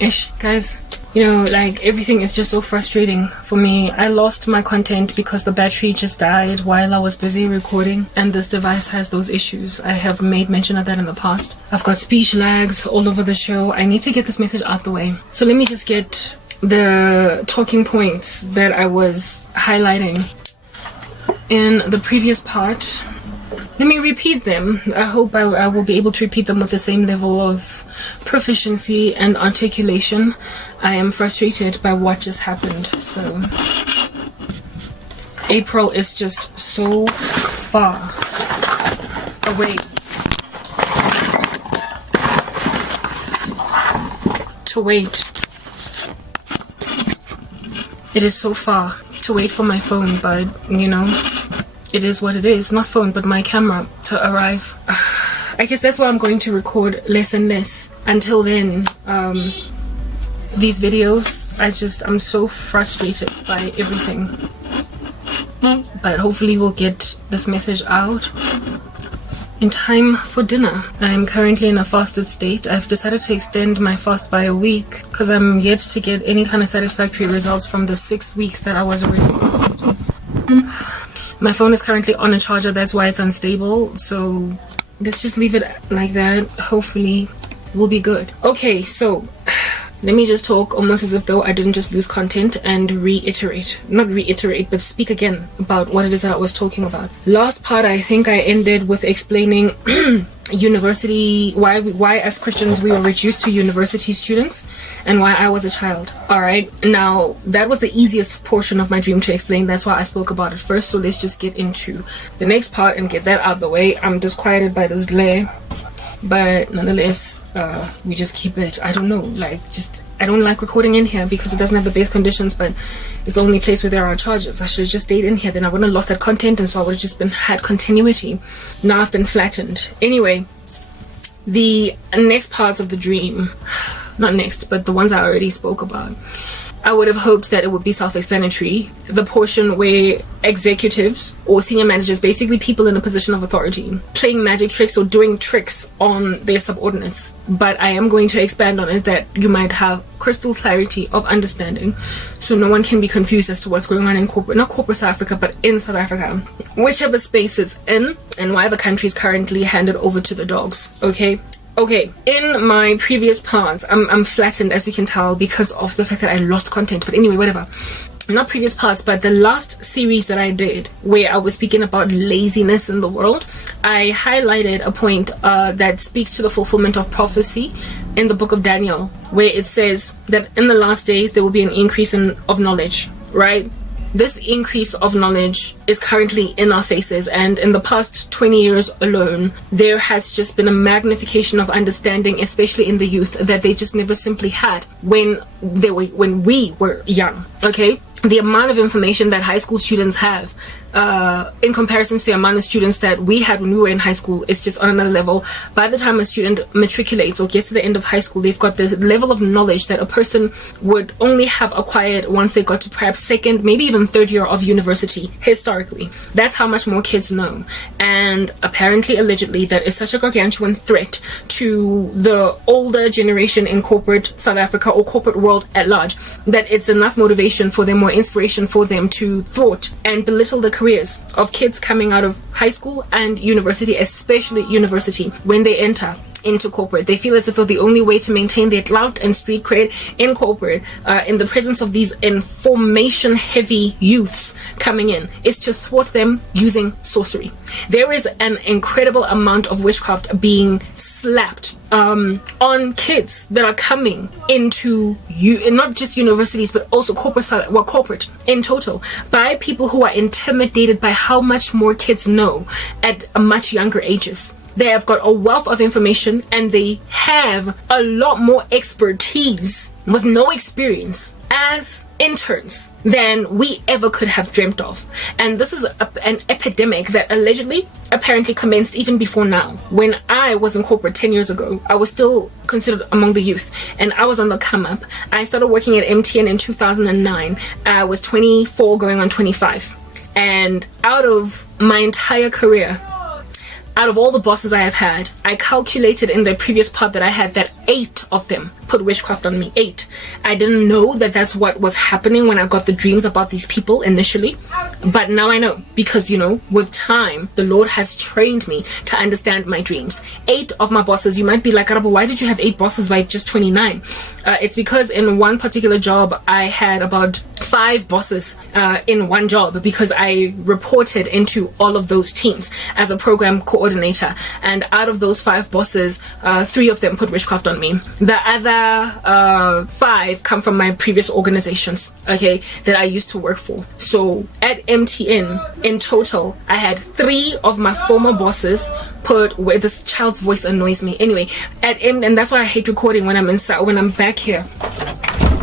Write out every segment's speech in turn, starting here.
Ish, guys. You know, like, everything is just so frustrating for me. I lost my content because the battery just died while I was busy recording, and this device has those issues. I have made mention of that in the past. I've got speech lags all over the show. I need to get this message out the way. So let me just get the talking points that I was highlighting in the previous part. Let me repeat them. I hope I will be able to repeat them with the same level of proficiency and articulation. I am frustrated by what just happened. So April is just so far away to wait. It is so far to wait for my phone, but you know, it is what it is. Not phone, but my camera to arrive. I guess that's why I'm going to record less and less. Until then, these videos, I'm so frustrated by everything. But hopefully we'll get this message out in time for dinner. I'm currently in a fasted state. I've decided to extend my fast by a week because I'm yet to get any kind of satisfactory results from the 6 weeks that I was already fasted. My phone is currently on a charger, that's why it's unstable, so let's just leave it like that. Hopefully we'll be good. Okay, so let me just talk almost as if though I didn't just lose content and not reiterate, but speak again about what it is that I was talking about. Last part, I think I ended with explaining university, why as Christians we were reduced to university students, and why I was a child. Alright, now that was the easiest portion of my dream to explain. That's why I spoke about it first. So let's just get into the next part and get that out of the way. I'm disquieted by this glare, but nonetheless, we just keep it. I don't know, I don't like recording in here because it doesn't have the base conditions, but it's the only place where there are chargers. I should have just stayed in here, then I wouldn't have lost that content, and so I would have just had continuity. Now I've been flattened. Anyway, the next parts of the dream, not next, but the ones I already spoke about, I would have hoped that it would be self-explanatory. The portion where executives or senior managers, basically people in a position of authority, playing magic tricks or doing tricks on their subordinates. But I am going to expand on it that you might have crystal clarity of understanding, so no one can be confused as to what's going on in not corporate South Africa, but in South Africa, whichever space it's in, and why the country is currently handed over to the dogs. Okay, in my previous parts, I'm flattened, as you can tell, because of the fact that I lost content. But anyway, whatever. Not previous parts, but the last series that I did, where I was speaking about laziness in the world, I highlighted a point that speaks to the fulfillment of prophecy in the book of Daniel, where it says that in the last days there will be an increase of knowledge, right? This increase of knowledge is currently in our faces, and in the past 20 years alone, there has just been a magnification of understanding, especially in the youth, that they just never simply had when we were young. Okay, the amount of information that high school students have in comparison to the amount of students that we had when we were in high school is just on another level. By the time a student matriculates or gets to the end of high school, they've got this level of knowledge that a person would only have acquired once they got to perhaps second, maybe even third year of university. Historically, that's how much more kids know. And apparently, allegedly, that is such a gargantuan threat to the older generation in corporate South Africa or corporate world at large, that it's enough motivation for them or inspiration for them to thwart and belittle the careers of kids coming out of high school and university, especially university, when they enter into corporate. They feel as if though the only way to maintain their clout and street cred in corporate, in the presence of these information heavy youths coming in, is to thwart them using sorcery. There is an incredible amount of witchcraft being slapped on kids that are coming into not just universities but also corporate in total, by people who are intimidated by how much more kids know at much younger ages. They have got a wealth of information, and they have a lot more expertise with no experience as interns than we ever could have dreamt of. And this is an epidemic that apparently commenced even before now. When I was in corporate 10 years ago, I was still considered among the youth, and I was on the come up. I started working at MTN in 2009. I was 24 going on 25, and out of my entire career, out of all the bosses I have had, I calculated in the previous part that I had that 8 of them put witchcraft on me. 8. I didn't know that that's what was happening when I got the dreams about these people initially, but now I know, because with time the Lord has trained me to understand my dreams. 8 of my bosses. You might be like, Arabo, why did you have 8 bosses by just 29? It's because in one particular job I had about 5 bosses in one job, because I reported into all of those teams as a program coordinator, and out of those 5 bosses, 3 of them put witchcraft on me. The other 5 come from my previous organizations, okay, that I used to work for. So at MTN in total, I had 3 of my former bosses put, where this child's voice annoys me anyway, and that's why I hate recording when I'm inside, when I'm back here,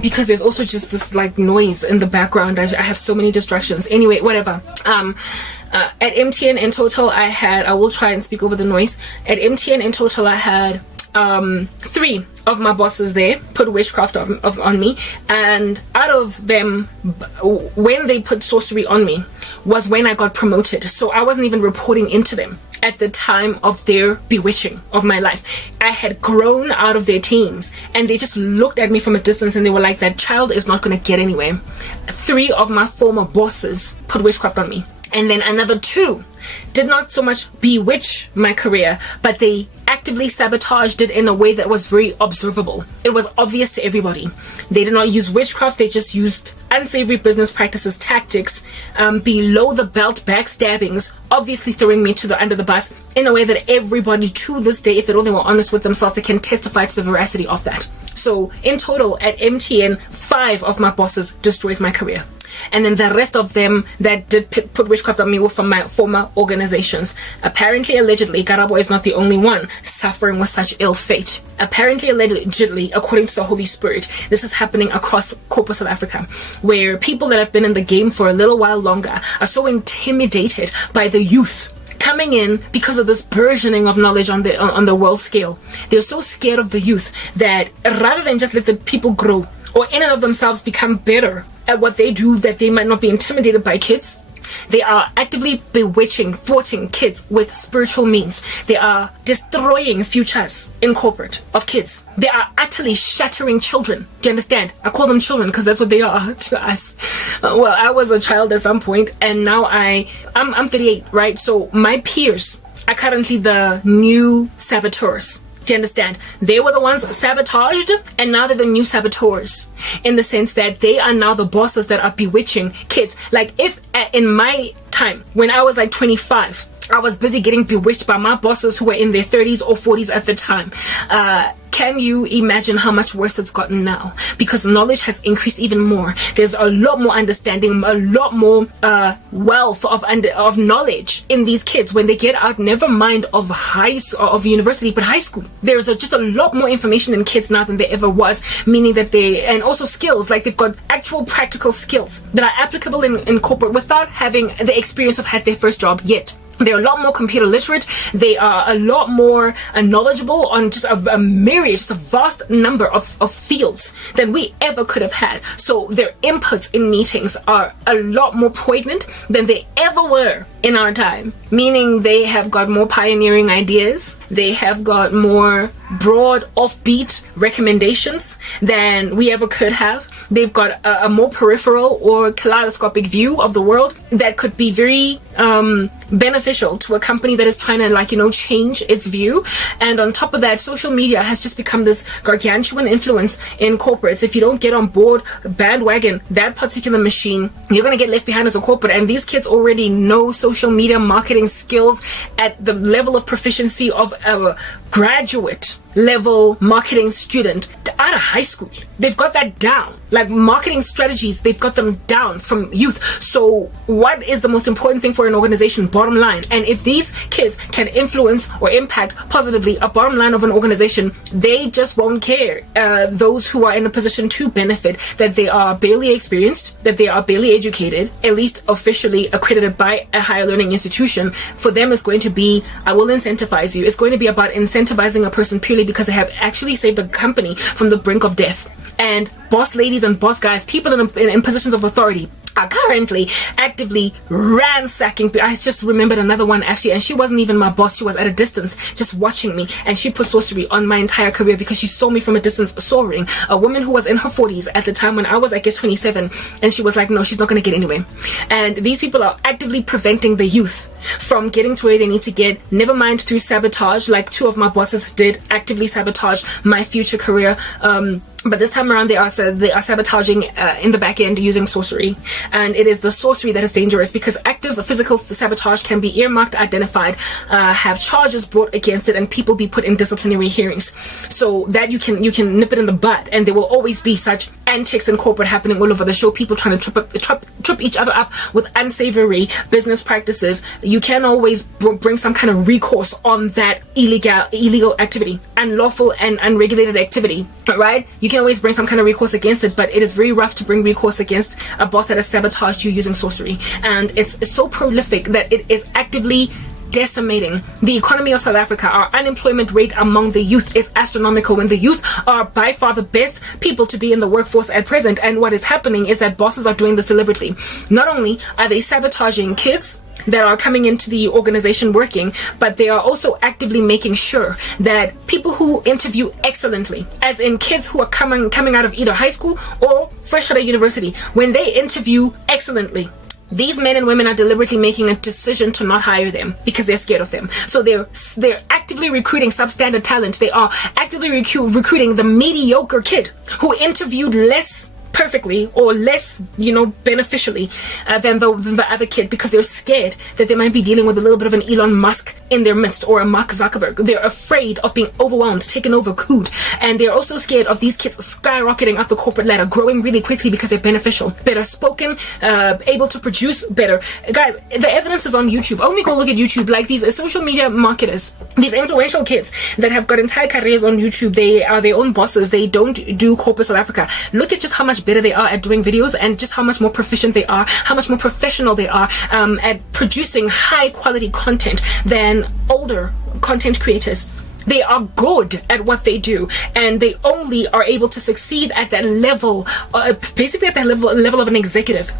because there's also just this like noise in the background. I have so many distractions. Anyway, whatever. At MTN in total, I will try and speak over the noise. At MTN in total, I had 3 of my bosses there put witchcraft on me, and out of them, when they put sorcery on me was when I got promoted. So I wasn't even reporting into them at the time of their bewitching of my life. I had grown out of their teens, and they just looked at me from a distance and they were like, that child is not going to get anywhere. 3 of my former bosses put witchcraft on me, and then another 2 did not so much bewitch my career, but they actively sabotaged it in a way that was very observable. It was obvious to everybody. They did not use witchcraft, they just used unsavory business practices, tactics, below the belt backstabbings, obviously throwing me under the bus in a way that everybody to this day, if they were honest with themselves, they can testify to the veracity of that. So in total at MTN, 5 of my bosses destroyed my career. And then the rest of them that did put witchcraft on me were from my former organizations. Apparently, allegedly, Karabo is not the only one suffering with such ill fate. Apparently, allegedly, according to the Holy Spirit, this is happening across corporate South Africa, where people that have been in the game for a little while longer are so intimidated by the youth coming in because of this burgeoning of knowledge on the world scale. They're so scared of the youth that rather than just let the people grow or in and of themselves become better at what they do, that they might not be intimidated by kids, they are actively bewitching, thwarting kids with spiritual means. They are destroying futures in corporate of kids. They are utterly shattering children. Do you understand? I call them children because that's what they are to us. Well, I was a child at some point, and now I'm 38, right? So my peers are currently the new saboteurs. Do you understand? They were the ones sabotaged, and now they're the new saboteurs, in the sense that they are now the bosses that are bewitching kids. Like, if in my time, when I was like 25, I was busy getting bewitched by my bosses who were in their 30s or 40s at the time, can you imagine how much worse it's gotten now? Because knowledge has increased even more. There's a lot more understanding, a lot more wealth of knowledge in these kids when they get out. Never mind of university, but high school. There's just a lot more information in kids now than there ever was. Meaning that and also skills, like they've got actual practical skills that are applicable in corporate without having the experience of had their first job yet. They're a lot more computer literate. They are a lot more knowledgeable on just a myriad, just a vast number of fields than we ever could have had. So their inputs in meetings are a lot more poignant than they ever were in our time. Meaning they have got more pioneering ideas. They have got more broad, offbeat recommendations than we ever could have. They've got a more peripheral or kaleidoscopic view of the world that could be very beneficial to a company that is trying to change its view. And on top of that, social media has just become this gargantuan influence in corporates. If you don't get on board bandwagon that particular machine, you're going to get left behind as a corporate. And these kids already know social media marketing skills at the level of proficiency of a graduate level marketing student out of high school. They've got that down. Like marketing strategies, they've got them down from youth. So what is the most important thing for an organization? Bottom line. And if these kids can influence or impact positively a bottom line of an organization, they just won't care. Those who are in a position to benefit, that they are barely experienced, that they are barely educated, at least officially accredited by a higher learning institution, for them it's going to be, I will incentivize you. It's going to be about incentivizing a person purely because they have actually saved a company from the brink of death. And boss ladies and boss guys, people in positions of authority, are currently actively ransacking. I just remembered another one actually, and she wasn't even my boss. She was at a distance just watching me, and she put sorcery on my entire career because she saw me from a distance soaring. A woman who was in her 40s at the time when I was, I guess, 27, and she was like, no, she's not going to get anywhere. And these people are actively preventing the youth from getting to where they need to get, never mind through sabotage, like 2 of my bosses did actively sabotage my future career. But this time around, they are sabotaging in the back end using sorcery. And it is the sorcery that is dangerous, because active physical sabotage can be earmarked, identified, have charges brought against it, and people be put in disciplinary hearings. So that you can nip it in the bud, and there will always be such antics in corporate happening all over the show. People trying to trip each other up with unsavory business practices. You can always bring some kind of recourse on that illegal activity, unlawful and unregulated activity, right? You can always bring some kind of recourse against it, but it is very rough to bring recourse against a boss that has sabotaged you using sorcery. And it's so prolific that it is actively decimating the economy of South Africa. Our unemployment rate among the youth is astronomical, when the youth are by far the best people to be in the workforce at present. And what is happening is that bosses are doing this deliberately. Not only are they sabotaging kids that are coming into the organization working, but they are also actively making sure that people who interview excellently, as in kids who are coming out of either high school or fresh out of university, when they interview excellently, these men and women are deliberately making a decision to not hire them because they're scared of them. So they're actively recruiting substandard talent. They are actively recruiting the mediocre kid who interviewed less perfectly or less, beneficially than the other kid, because they're scared that they might be dealing with a little bit of an Elon Musk in their midst, or a Mark Zuckerberg. They're afraid of being overwhelmed, taken over, cooed, and they're also scared of these kids skyrocketing up the corporate ladder, growing really quickly because they're beneficial, better spoken, able to produce better. Guys, the evidence is on YouTube. Only go look at YouTube. Like these social media marketers, these influential kids that have got entire careers on YouTube, they are their own bosses. They don't do corporate South Africa. Look at just how much better they are at doing videos, and just how much more proficient they are, how much more professional they are at producing high quality content than older content creators. They are good at what they do, and they only are able to succeed at that level, basically at that level of an executive.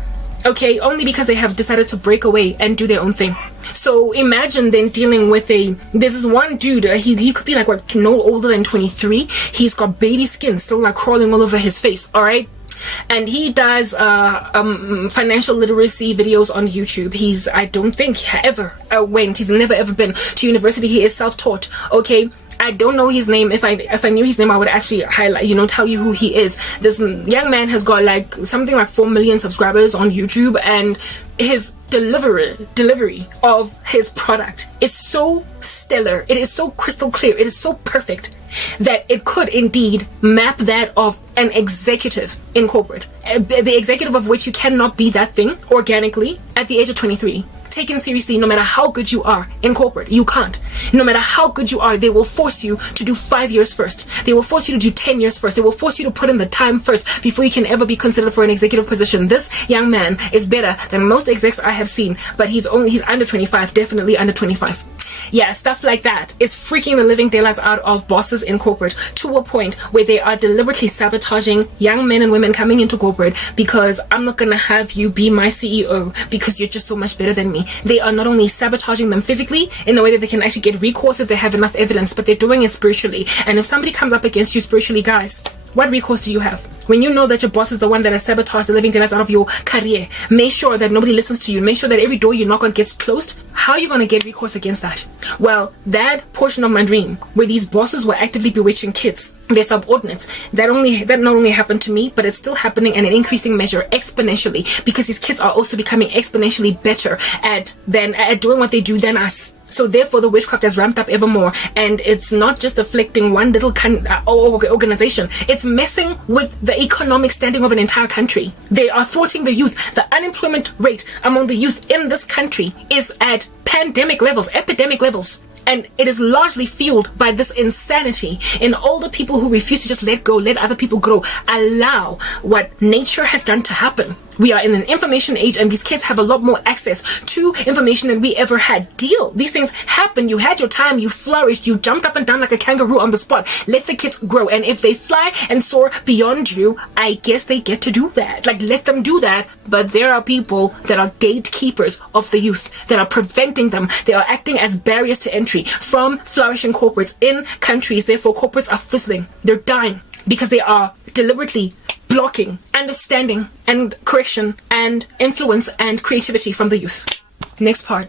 Okay, only because they have decided to break away and do their own thing. So imagine then dealing with there's this one dude, he could be like no older than 23. He's got baby skin still like crawling all over his face, all right? And he does financial literacy videos on YouTube. I don't think he's never ever been to university. He is self-taught, okay? I don't know his name. If I knew his name, I would actually highlight, tell you who he is. This young man has got like something like 4 million subscribers on YouTube, and his delivery of his product is so stellar. It is so crystal clear. It is so perfect that it could indeed map that of an executive in corporate. The executive of which you cannot be that thing organically at the age of 23. Taken seriously, no matter how good you are in corporate, you can't. No matter how good you are, they will force you to do 5 years first. They will force you to do 10 years first. They will force you to put in the time first before you can ever be considered for an executive position. This young man is better than most execs I have seen, but he's under 25, definitely under 25. Yeah, stuff like that is freaking the living daylights out of bosses in corporate, to a point where they are deliberately sabotaging young men and women coming into corporate, because I'm not going to have you be my CEO because you're just so much better than me. They are not only sabotaging them physically in a way that they can actually get recourse if they have enough evidence, but they're doing it spiritually. And if somebody comes up against you spiritually, guys, what recourse do you have? When you know that your boss is the one that has sabotaged the living daylights out of your career, make sure that nobody listens to you, make sure that every door you knock on gets closed. How are you going to get recourse against that? Well, that portion of my dream, where these bosses were actively bewitching kids, their subordinates, that not only happened to me, but it's still happening in an increasing measure, exponentially, because these kids are also becoming exponentially better at doing what they do than us. So therefore, the witchcraft has ramped up ever more, and it's not just afflicting one little organization. It's messing with the economic standing of an entire country. They are thwarting the youth. The unemployment rate among the youth in this country is at pandemic levels, epidemic levels. And it is largely fueled by this insanity in all the people who refuse to just let go, let other people grow, allow what nature has done to happen. We are in an information age, and these kids have a lot more access to information than we ever had. Deal. These things happen. You had your time, you flourished, you jumped up and down like a kangaroo on the spot. Let the kids grow, and if they fly and soar beyond you, I guess they get to do that. Like, let them do that. But there are people that are gatekeepers of the youth, that are preventing them. They are acting as barriers to entry from flourishing corporates in countries. Therefore, corporates are fizzling. They're dying because they are deliberately blocking understanding and correction and influence and creativity from the youth. Next part.